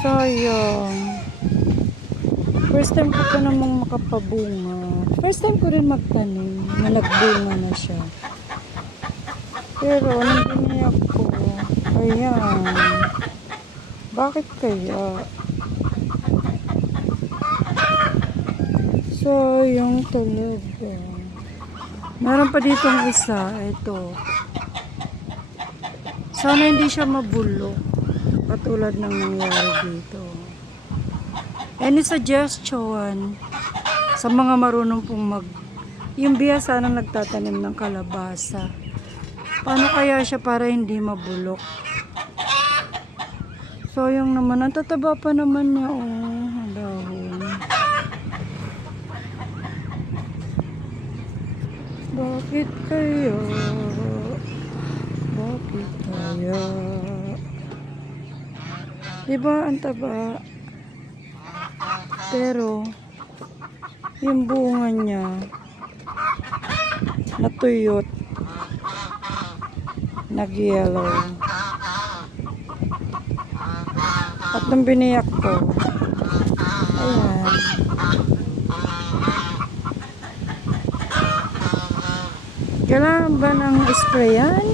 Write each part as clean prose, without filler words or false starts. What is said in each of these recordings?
Sayang. First time ko pa namang makapabunga. First time ko rin magtanim na nagbunga na siya. Pero nung biniyak ko, ayan. Bakit kaya? Sayang talaga. Meron pa ditong isa. Ito. Sana hindi siya mabulok. Katulad ng nangyari dito. Any suggestion sa mga marunong pong yung biyasa na nagtatanim ng kalabasa? Paano kaya siya para hindi mabulok? Sayang naman. Ang tataba pa naman niya. Oh, dahon. Bakit kaya? Bakit kaya? Diba ang taba? Pero yung bunga niya natuyot, nag-yellow. At nung biniyak ko, ayan. Kailangan ba ng sprayan?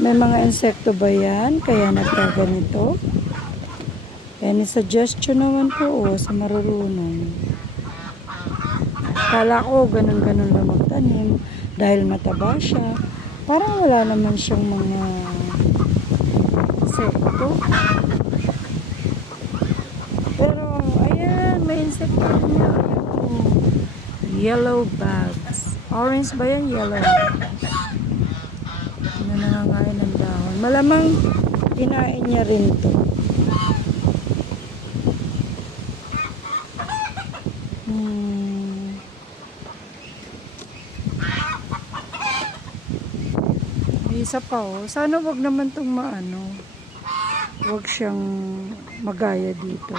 May mga insekto ba yan? Kaya nagkaganito? Any suggestion naman po sa marurunong. Kala ko ganun-ganun lang magtanim dahil mataba siya. Parang wala naman siyang mga insekto. Pero ayan, may insekto niya. Yellow bugs. Orange ba yan? Yellow. Nangangain ng dahon. Malamang kinain niya rin to. Isa pa sana wag naman tong maano. Wag siyang magaya dito.